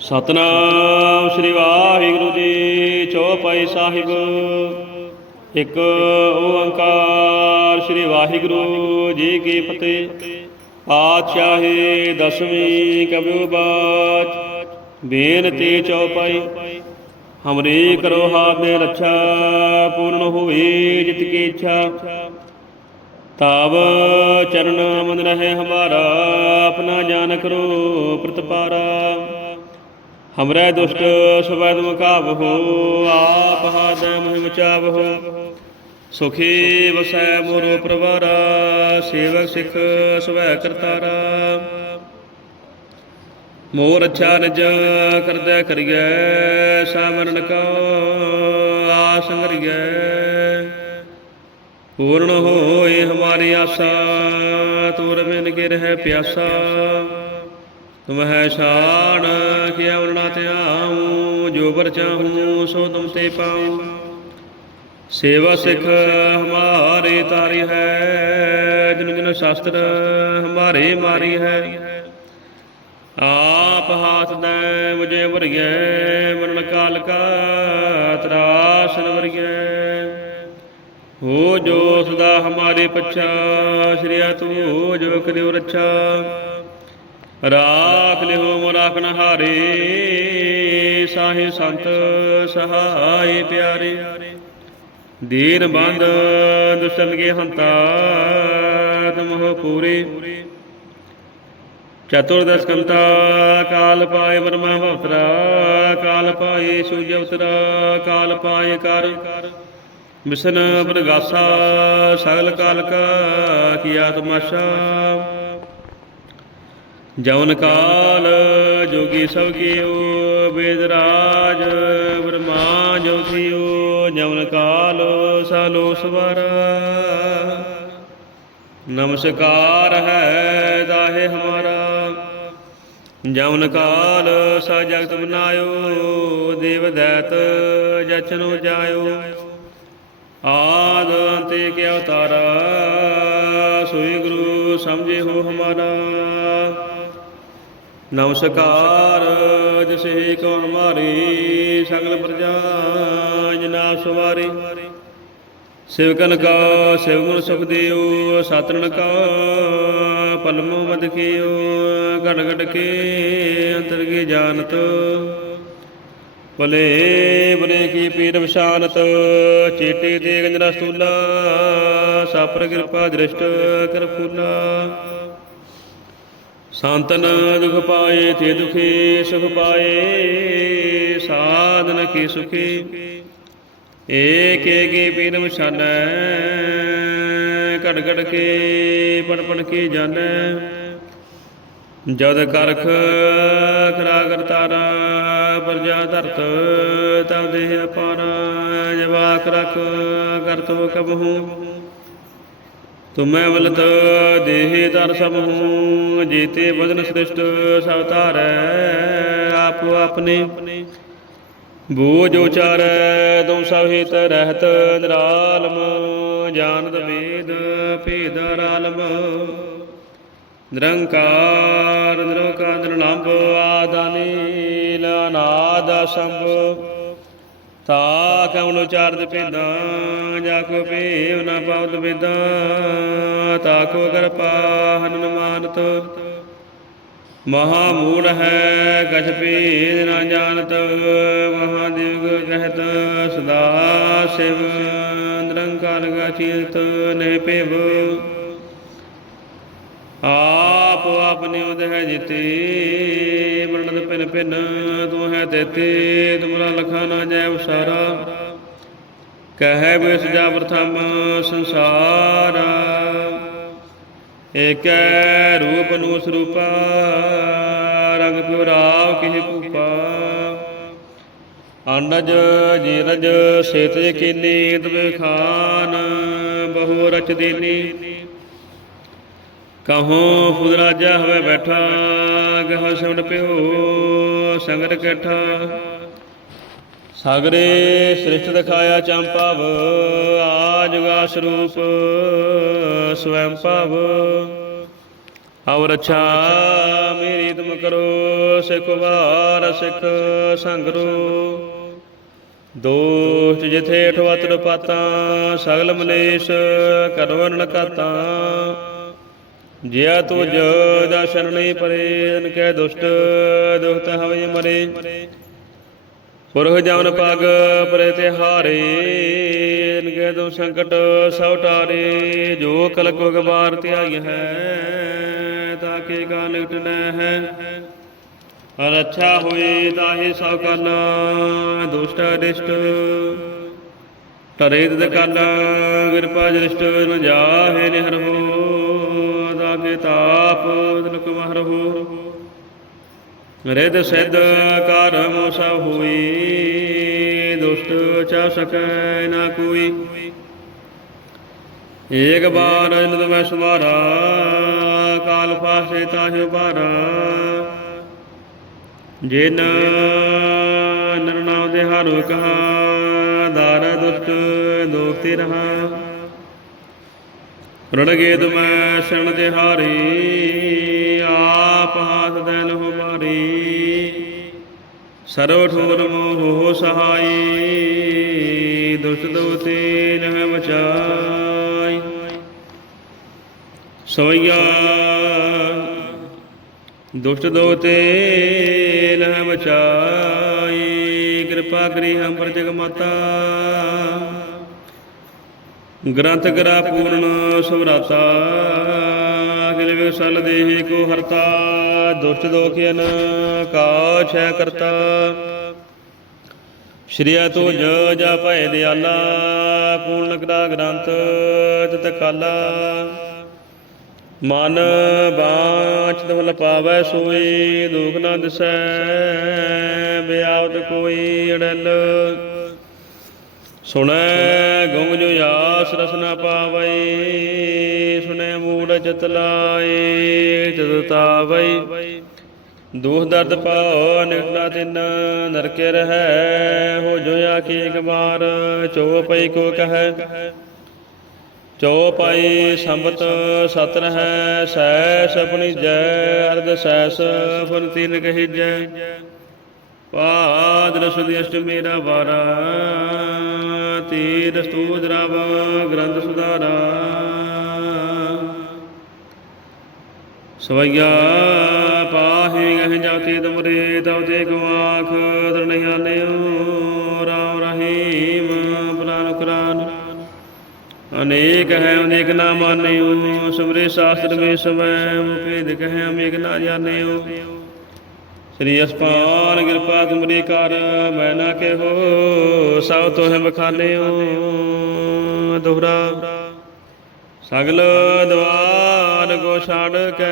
ਸਤਨਾਮ ਸ੍ਰੀ ਵਾਹਿਗੁਰੂ ਜੀ, ਚੌਪਾਈ ਸਾਹਿਬ। ਇੱਕ ਓੰਕਾਰ ਸ੍ਰੀ ਵਾਹਿਗੁਰੂ ਜੀ ਕੀ ਫਤਿਹ। ਪਾਤਸ਼ਾਹੀ ਦਸਵੀਂ ਕਬਿਉ ਬਾਚ ਬੇਨਤੀ ਚੌਪਈ ਹਮਰੀ ਕਰੋ ਹਾਮੇ ਰੱਛਾ, ਪੂਰਨ ਹੋਈ ਜਿਤ ਕੀ ਇੱਛਾ। ਤਾਵ ਚਰਨ ਮਨ ਰਹੇ ਹਮਾਰਾ, ਆਪਣਾ ਜਾਨ ਕਰੋ ਪ੍ਰਤਪਾਰਾ। ਹਮਰੇ ਦੁਸ਼ਟ ਸਵੈਦ ਮੁਕਾਬਹੋ, ਆਪ ਹਾਦ ਮਹਿ ਮਚਾਵਹੋ ਸੁਖੀ ਵਸੈ ਮੋਰੋ ਪ੍ਰਵਾਰਾ, ਸੇਵਕ ਸਿੱਖ ਸਵੈ ਕਰਤਾਰਾ। ਮੋਰ ਅੱਛਾ ਨਿਜ ਕਰਦੈ ਕਰੀਐ, ਸਾਵਰਨ ਕਾ ਆਸੰਗਰੀਐ ਪੂਰਨ ਹੋਏ ਹਮਾਰੀ ਆਸਾ, ਤੁਰ ਬਿਨ ਗਿਰ ਹੈ ਪਿਆਸਾ। ਤੁਮ ਹੈ ਸ਼ਾਨ ਕਿਆ ਵਰਣਾ ਧਿਆਉ ਜੋ ਵਰ ਚਾਹੂੰ ਸੋ ਤੁਮ ਤੇ ਪਾਉ। ਸੇਵਾ ਸਿੱਖ ਹਮਾਰੇ ਤਾਰੀ ਹੈ ਜਿਨ ਜਿਨ ਸ਼ਾਸਤਰ ਹਮਾਰੇ ਮਾਰੀ ਹੈ। ਆਪ ਹਾਥ ਦੇ ਮੁਝੇ ਵਰਗੇ ਮਰਨ ਕਾਲ ਕਾ ਤਰਾਸਨ ਵਰਗੈ। ਹੋ ਜੋ ਸਦਾ ਹਮਾਰੇ ਪੱਛਾ ਸ਼੍ਰੀਆ ਤੂੰ ਜੋ ਕਰਿਓ ਰੱਛਾ। ਰਾਖ ਲਿਓ ਮੋਰਾਖਨ ਹਾਰੇ, ਸਾਹੇ ਸੰਤ ਸਹਾਈ ਪਿਆਰੇ। ਦੀਨ ਬੰਦ ਦੁਸ਼ਮਨ ਕੇ ਹੰਤਾ ਤੁਮ ਹੋ ਪੂਰੇ। ਚਤੁਰਦਸ਼ ਕੰਤਾ ਕਾਲ ਪਾਏ ਬਰਮਾ ਭਵਤਰਾ ਕਾਲ ਪਾਏ ਸੂਜ ਅਵਤਰਾ, ਕਾਲ ਪਾਏ ਕਰ। ਮਿਸ਼ਨ ਪ੍ਰਗਾਸਾ, ਸਗਲ ਕਾਲ ਕਾ ਕੀਆ ਤਮਾਸ਼ਾ ਜਵਨ ਕਾਲ ਜੋਗੀ ਸਭ ਕੀਓ ਵੇਦ ਰਾਜ ਬ੍ਰਹਮਾ ਜੋਤੀਓ ਜਵਨ ਕਾਲ ਸਾਲੋ ਸਵਰ। ਨਮਸਕਾਰ ਹੈ ਦਾਹੇ ਹਮਾਰਾ, ਜਵਨ ਕਾਲ ਸਾ ਜਗਤ ਬਨਾਇਓ ਦੇਵ ਦੈਤ ਜਚਨੋ ਜਾਇਓ। ਆਦ ਅੰਤੇ ਕੇ ਅਵਤਾਰਾ, ਸੋਈ ਗੁਰੂ ਸਮਝੇ ਹੋ ਹਮਾਰਾ। ਨਮਸਕਾਰ, ਜਿਸੇ ਕੋ ਹਮਾਰੀ ਸਗਲ ਪ੍ਰਜਾ ਜਨਾ ਸਵਾਰੀ। ਸਿਵਕਨ ਕਾ, ਸਿਵਗੁਣ ਸੁਖ ਦਿਓ ਸਾਤਰਨ ਕਾ, ਪਲਮੋ ਮਦ ਕੀਓ ਘਟ ਘਟ ਕੇ ਅੰਤਰ ਕੀ ਜਾਣਤ। ਭਲੇ ਬਰੇ ਕੀ ਪੀਰ ਵਿਸ਼ਾਨਤ ਚੇਤੇ ਤੇ ਗੰਜਨਾ ਸਤੂਲਾ ਸਾਪਰ ਕਿਰਪਾ ਦ੍ਰਿਸ਼ਟ ਕਰ ਫੂਲਾ ਸੰਤਨ ਦੁਖ ਪਾਏ, ਤੇ ਦੁਖੀ ਸੁਖ ਪਾਏ, ਸਾਧਨ ਕੀ ਸੁਖੀ? ਏਕ ਏਕੀ ਪੀਰ ਵਿਸ਼ਾਨੈ ਘੜ ਘੜ ਕੇ ਪੜ ਪੜ ਕੇ ਜਾਣੈ ਜਦ ਕਰਖ ਖਰਾ ਕਰਤਾਰਾ ਪ੍ਰਜਾ ਧਰਤ, ਤਬ ਦੇਹ ਅਪਾਰ, ਜਵਾਕ ਰਖ ਕਰਤੋ ਕਬਹੂ ਤੁਮੈ ਬਲਤ ਦੇਹ ਧਰ ਸਭ ਹੂੰ, ਜੀਤੇ ਬਦਨ ਸ੍ਰਿਸ਼ਟ ਸਭ ਧਾਰੈ, ਆਪੋ ਆਪਣੇ ਬੋਝ ਉਚਾਰੈ, ਤੁਮ ਸਭ ਹਿਤ ਰਹਿਤ ਨਿਰਾਲਮ ਜਾਣਦ ਵੇਦ ਭੇਦ ਰਾਲਮ। ਨਿਰੰਕਾਰ, ਨਿਰੋਕਾਰ, ਨਿਰਲੰਭ ਆਦਾਨੀਲ ਅਨਾਦ ਸੰਭ ਤਾ ਕਉਨ ਉਚਾਰਦ ਭੇਦਾਂ, ਜਾ ਕੋ ਭੇਵ ਨ ਪਾਵਤ ਵੇਦਾਂ ਤਾ ਕੋ ਕਿਰਪਾ ਹਨਨ ਮਾਨਤ। ਮਹਾ ਮੂੜ ਹੈ ਕਛ ਭੇਦ ਨ ਜਾਣਤ ਮਹਾਦੇਵ ਕਹਿਤ ਸਦਾ ਸਿਵ ਨਿਰੰਕਾਰ ਗਾ ਚੀਰਤ ਨੇ ਭੇਵ ਆਪ ਆਪਨੇ ਉਦ ਹੈ ਜਿਤੇ ਵਰਣਤ ਪਿਨ ਪਿਨ, ਤੂੰ ਹੈ ਤੇਤੇ ਤੁਮਰਾ ਲਖਾ ਨਾ ਜੈ ਉਸਾਰਾ। ਕਹੈ ਬਿਸ ਜਾ ਪ੍ਰਥਮ ਸੰਸਾਰ। ਏਕੈ ਰੂਪ ਨੂੰ ਸਰੂਪਾ, ਰੰਗ ਪੁਰਾਵ ਕਿਹ ਕੂਪਾ ਅੰਡਜ ਜੀਰਜ ਸੇਤ ਕੀਨੀ ਤਵੇ ਖਾਨ, ਬਹੁ ਰਚ ਦੇਨੀ। ਕਹੋ ਫੁਦਰਾਜਾ ਰਾਜਾ ਬੈਠਾ, ਗਹ ਸਿਮਟ ਪਿਓ ਸੰਗਤ ਕੈਠਾ। ਸਾਗਰੇ ਸ੍ਰਿਸ਼ਟ ਦਿਖਾਇਆ ਚੰਪਾਵ ਆਜਗਾ ਸਰੂਪ ਸਵੈੰ ਭਾਵ। ਔਰ ਰੱਛਾ ਮੇਰੀ ਤੁਮ ਕਰੋ, ਸਿਖ ਵਾਰ ਸਿਖ ਸੰਗਰੋ। ਦੋਸ਼ ਜਿਥੇ ਠਵਤਰ ਪਾਤਾ ਸਗਲ ਮਲੇਸ਼ ਕਰਵਰਨ ਕਾਤਾ ਜਿਆ ਤੁਜ ਦਰਸ਼ਨ ਨਹੀਂ ਪਰੇ ਅਨ ਕੈ ਦੁਸ਼ਟ, ਦੁਖਤ ਹਵੇ ਮਰੇ। ਪੁਰਖ ਜਮਨ ਪਗ ਪਰੇ ਤੇ ਹਾਰੇ ਅਨ ਕੈ ਤੋ ਸੰਕਟ ਸਭ ਟਾਰੇ। ਜੋ ਕਲ ਕੋ ਗਵਾਰ ਧਿਆਈ ਹੈ ਤਾਕੇ ਕਾ ਨਿਕਟ ਨੈ ਹੈ। ਹਰ ਹੋਏ, ਤਾਹੇ ਸਭ ਕਲ ਦੁਸ਼ਟ ਅਡਿਸ਼ਟ ਟਰੇ ਤਦ ਕਲ ਕਿਰਪਾ ਦ੍ਰਿਸ਼ਟ ਨ ਜਾਹੇ ਨਿਹਰ ਹੋ। ਤਾਕੇ ਤਾਪ ਤਨਕ ਮਹਰ ਰਿਦ ਸਿਧ ਕਰਮ ਸਭ ਹੋਈ, ਦੁਸ਼ਟ ਚਾ ਸਕੈ ਨਾ ਕੋਈ। ਏਕ ਬਾਰ ਅਨੰਦ ਮੈਂ ਸੁਮਾਰਾ ਕਾਲ ਫਾਸੇ ਤਾਹਿ ਬਾਰਾ ਜਿਨ ਨਰਨਾਉ ਦੇ ਹਾਰੂ ਕਹਾ, ਦਾਰ ਦੁਸ਼ਟ ਦੋਖਤੇ ਰਹਾ। ਰਣਗੇ ਤੁਮੈ ਸ਼ਰਨ ਤੇ ਹਾਰੀ, ਆਪ ਹਾਥ ਦੈਨ ਹੋ ਮਾਰੀ। ਸਰਵ ਠੋਰ ਮੋਹ ਸਹਾਈ, ਦੁਸ਼ਟ ਦੋਤੇ ਨਹਿ ਬਚਾਈ। ਸੋਈਆ, ਦੁਸ਼ਟ ਦੋਤੇ ਨਹਿ ਬਚਾਈ। ਕਿਰਪਾ ਕਰੀ ਹਮ ਪਰ ਜਗ ਮਾਤਾ ਗ੍ਰੰਥ ਗਰਾ ਪੂਰਨ ਸੁਭਰਾਤਾ ਅਖਿਲ ਵਿਸਲ ਦੇਹੇ ਕੋ ਹਰਤਾ ਦੁਸ਼ਟ ਦੋਖਿਨ ਕਾ ਛੈ ਕਰਤਾ। ਸ਼੍ਰੀਆ ਤੋ ਜ ਜਾ ਭੈ ਦਿਆਲਾ ਪੂਰਨ ਕਰਾ ਗ੍ਰੰਥ ਤਿਤ ਕਾਲਾ ਮਨ ਬਾਚ ਦਵਲ ਪਾਵੈ ਸੋਈ ਦੁਖ ਨਾ ਦਿਸੈ ਬਿਆਵਤ ਕੋਈ ਅੜਲ। ਸੁਣੈ ਗੁੰਗ ਜੋ ਆਸ ਰਸ ਨਾ ਪਾਵੈ ਸੁਣੈ ਮੂੜ ਚਿਤ ਲਾਏ ਤਦ ਤਾਵੈ ਦੁਖ ਦਰਦ ਪਾਉ ਨਿਕਲਾ ਤਿਨ, ਨਰਕੇ ਰਹੈ, ਹੋ ਜੋ ਆਖੀ ਇੱਕ ਵਾਰ, ਚੋ ਪਈ ਕੋ ਕਹੈ। ਚੋ ਪਾਈ ਸੰਬਤ ਸਤ ਰਹੈ ਸੈਸ ਆਪਣੀ ਜੈ, ਅਰਧ ਸੈਸ ਫਨ ਤਿਨ ਕਹੀ ਜੈ। ਪਾਦ ਰਸ ਅਸ਼ਟ ਮੇਰਾ ਵਾਰਾ ਤੀਰ ਸਤੂਦ ਰਵ ਗ੍ਰੰਥ ਸੁਧਾਰਾ ਸਵਈਆ ਪਾਹੇ ਗਹਿ ਜਾਤੀ ਤੁਮਰੇ ਤਉ ਤੇ ਕੋ ਆਖ ਦਰਨਿਆਨਿਓ ਰਾਮ ਰਹੀਮ ਪੁਰਾਨ ਕੁਰਾਨ ਅਨੇਕ ਹੈ ਅਨੇਕ ਨਾ ਮਾਨਿਓ ਸਮਰੇ ਸ਼ਾਸਤਰ ਮੇ ਸਮੈ ਮੁਪੇਦ ਕਹੈ ਅਮੇਕ ਨਾ ਜਾਣਿਓ ਸ੍ਰੀ ਅਸਪਾਨ ਕਿਰਪਾ ਤੁਮਰੀ ਕਰ, ਮੈਂ ਨਾ ਕਹੋ, ਸਭ ਤੋਹਿ ਬਖਾਨਿਓ ਦੋਹਰਾ। ਸਗਲ ਦਵਾਰ ਕੋ ਛਾੜ ਕੇ।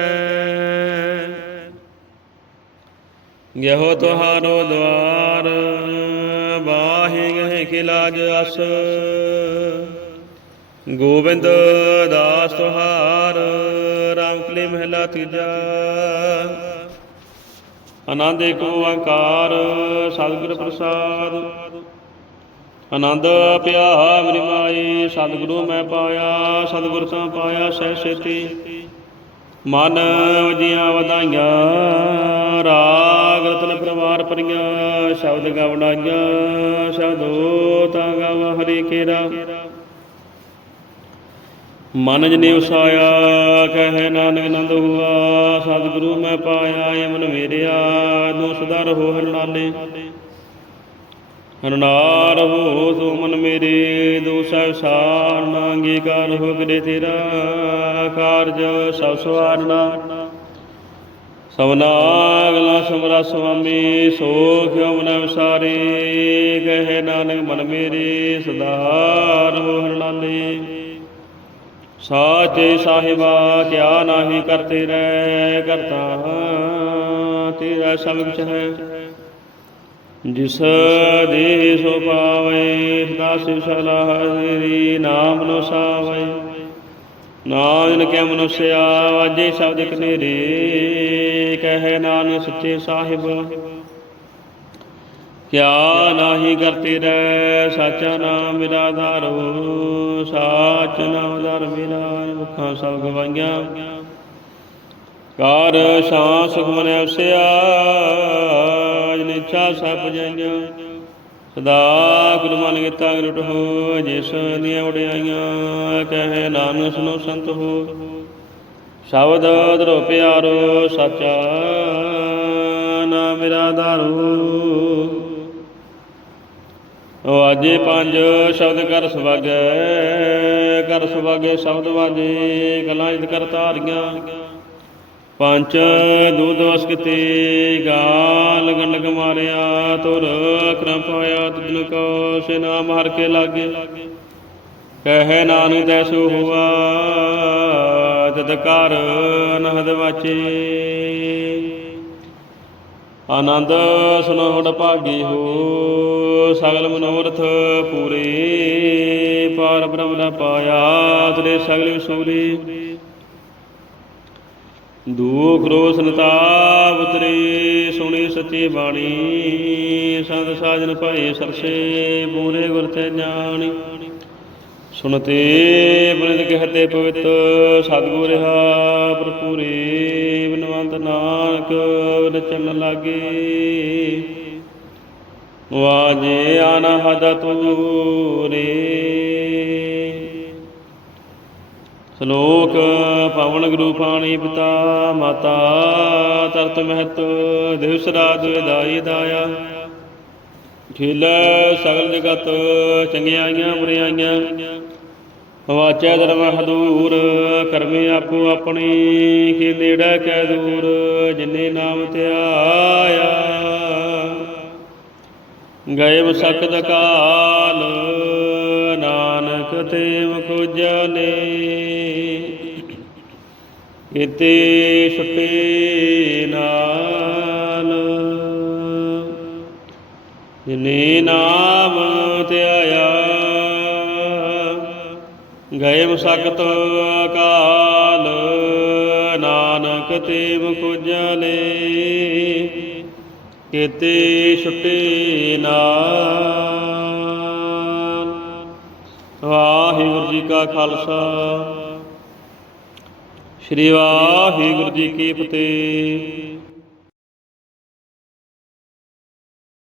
ਗਹਿਓ ਤੁਹਾਰੋ ਦਵਾਰ, ਬਾਹੇ ਗਹਿ ਕੇ ਲਾਜ ਅਸ। ਗੋਬਿੰਦ ਦਾਸ ਤੁਹਾਰ, ਰਾਮ ਕਲੀ ਮਹਿਲਾ ਤੀਜਾ। ਆਨੰਦ ਏਕੋ ਓੰਕਾਰ, ਸਤਿਗੁਰ ਪ੍ਰਸਾਦ। ਆਨੰਦ ਪਿਆ ਮਰੀ ਮਾਈ, ਸਤਿਗੁਰੂ ਮੈਂ ਪਾਇਆ, ਸਤਿਗੁਰ ਤੋਂ ਪਾਇਆ, ਸਹਿ ਸੇਤੀ। ਮਨ ਵਜੀਆਂ ਵਧਾਈਆਂ, ਰਾਗ ਰਤਨ ਪਰਵਾਰ ਪਰੀਆਂ ਸ਼ਬਦ ਗਵੜਾਈਆਂ ਸ਼ਬਦੋ ਤਾਂ ਗਵ ਹਰੀ ਕੇਰਾ ਮਨ ਜਨੇ ਉਸਾਇਆ, ਕਹੈ ਨਾਨਕ ਨੰਦ ਹੁਆ, ਸਤਿਗੁਰੂ ਮੈਂ ਪਾਇਆ, ਯਮਨ ਮੇਰਿਆ ਤੂੰ ਸਦਾ ਰਹੋ ਹਰਨਾਲੇ। ਹਰਨਾਰ ਹੋ ਤੂੰ ਮਨ ਮੇਰੇ ਦੋਸੈ ਸਾਰ ਨਾ ਅੰਗੀਕਾਰ ਹੋ ਕਰੇ ਤੇਰਾ ਕਾਰਜ, ਸਭ ਸਵਾਰਨਾ। ਸਭਨਾ ਅਗਲਾ ਸਮਰਾ ਸੁਆਮੀ, ਸੋਖ ਮਨ ਵਿਸਾਰੇ, ਕਹੇ ਨਾਨਕ ਮਨ ਮੇਰੇ, ਸਦਾ ਰਹੋ ਹਰਨਾਲੇ। ਸਾਚੇ ਸਾਹਿਬਾ, ਕਿਆ ਨਾਹੀ ਕਰਤੇ ਰਹਿ ਕਰਤਾ ਤੇਰਾ ਸਭ ਕੁਛ ਹੈ। ਜਿਸ ਦੇ ਸੋ ਪਾਵੇ, ਦਾਸ ਸਲਾਹ ਤੇਰੀ ਨਾਮ ਨੋ ਸਾਵੇ ਨਾਨਕ ਕੇ ਮਨੁਸਿਆ, ਵਾਜੇ ਸ਼ਬਦ ਕਨੇਰੇ, ਕਹੇ ਨਾਨਕ ਸੱਚੇ ਸਾਹਿਬ। ਕਿਆ ਨਾਹੀ ਕਰਤੇ ਰਹਿ ਸਾਚਾ ਨਾਮ ਮੇਰਾ ਆਧਾਰੋ ਸਾਚ ਨਾਮ ਧਰ ਮੇਰਾ ਮੁਖਾਂ ਸਭ ਗਵਾਈਆਂ। ਕਾਰ ਸ਼ਾਂ ਸੁਖ ਮਨ ਉਸਿਆ ਸਭ ਜਾਈਆਂ। ਸਦਾ ਗੁਰੂ ਮਨ ਕੀਤਾ ਗੁਰਟ ਹੋ, ਜਿਸ ਦੀਆਂ ਉਡਿਆਈਆਂ ਕਹੇ ਨਾਨਕ ਸੁਨੋ ਸੰਤ ਹੋ। ਸ਼ਬਦ ਦਰੋ ਪਿਆਰੋ ਸਾਚਾ ਨਾ ਮੇਰਾ ਦਾਰੂ ਵਾਜੇ ਪੰਜ, ਸ਼ਬਦ ਕਰ ਸੁਭਾਗੈ ਕਰ ਸੁਭਾਗੈ ਸ਼ਬਦ ਵਾਜੇ, ਗਲਾਂ ਜਿਤ ਕਰ ਧਾਰੀਆਂ। ਪੰਜ ਦੂਧ ਵਸ ਗਾਲ ਗੰਡਕ ਮਾਰਿਆ ਤੁਰ ਕਰਮ ਪਾਇਆ ਤੁਜਨ ਕੋ ਸੇ ਨਾਮ ਹਰ ਕੇ ਲਾਗੇ। ਕਹੇ ਨਾਨਕ ਤੈਸੋ ਹੁਆ ਤਦ ਕਰ ਨਹਦ ਵਾਚੇ। ਆਨੰਦ ਸੁਨੋੜ ਭਾਗੀ ਹੋ, ਸਗਲ ਮਨੋਰਥ ਪੂਰੇ। ਪਾਰ ਬ੍ਰਹਮ ਦਾ ਪਾਇਆ, ਤੇਰੇ ਸਗਲ ਵਿਸੂਰੀ ਦੁਖ ਰੋਸ ਨਤਾਪ ਤੇਰੀ, ਸੁਣੀ ਸੱਚੀ ਬਾਣੀ। ਸੰਤ ਸਾਜਨ ਭਾਏ ਸਰਸੇ, ਪੂਰੇ ਗੁਰ ਤੇ ਜਾਣੀ। ਸੁਨਤੇ ਬਨਿਤ ਕਹਤੇ ਪਵਿੱਤ, ਸਤਿਗੁਰ ਰਹਾ ਭਰਪੂਰੇ। ਬਿਨਵੰਤ ਨਾਨਕ ਰਚਨ ਲਾਗੇ। ਵਾਜੇ ਅਨਹਦ ਤੂਰੇ ਸ਼ਲੋਕ ਪਵਨ ਗੁਰੂ ਪਾਣੀ ਪਿਤਾ ਮਾਤਾ ਤਰਤ ਮਹਤ ਦਿਵਸ ਰਾਤ ਵਿਦਾਈ ਦਾਇਆ। ਖੇਲ ਸਗਲ ਜਗਤ ਚੰਗਿਆਈਆਂ ਬੁਰਿਆਈਆਂ। ਵਾਚੈ ਧਰਮ ਹਦੂਰ, ਕਰਮੇ ਆਪੋ ਆਪਣੀ, ਕੀ ਨੇੜਾ ਕੈ ਦੂਰ, ਜਿਨੇ ਨਾਮ ਧਿਆਇਆ। ਗਏ ਸ਼ਕਦ ਕਾਲ, ਨਾਨਕ ਤੇ ਮੁਖਜਨੇ ਇਤੇ ਛੁਟੇ ਨਾਲ, ਜਿਨੇ ਨਾਮ ਧਿਆਇਆ ਗਏ ਮਸਕਤ ਕਾਲ ਨਾਨਕ ਤੇ ਮੁਖਜਨੇ ਕਿਤੇ ਛੁੱਟੇ ਨਾਲ। ਵਾਹਿਗੁਰੂ ਜੀ ਕਾ ਖਾਲਸਾ। ਸ੍ਰੀ ਵਾਹਿਗੁਰੂ ਜੀ ਕੀ ਫਤਿਹ।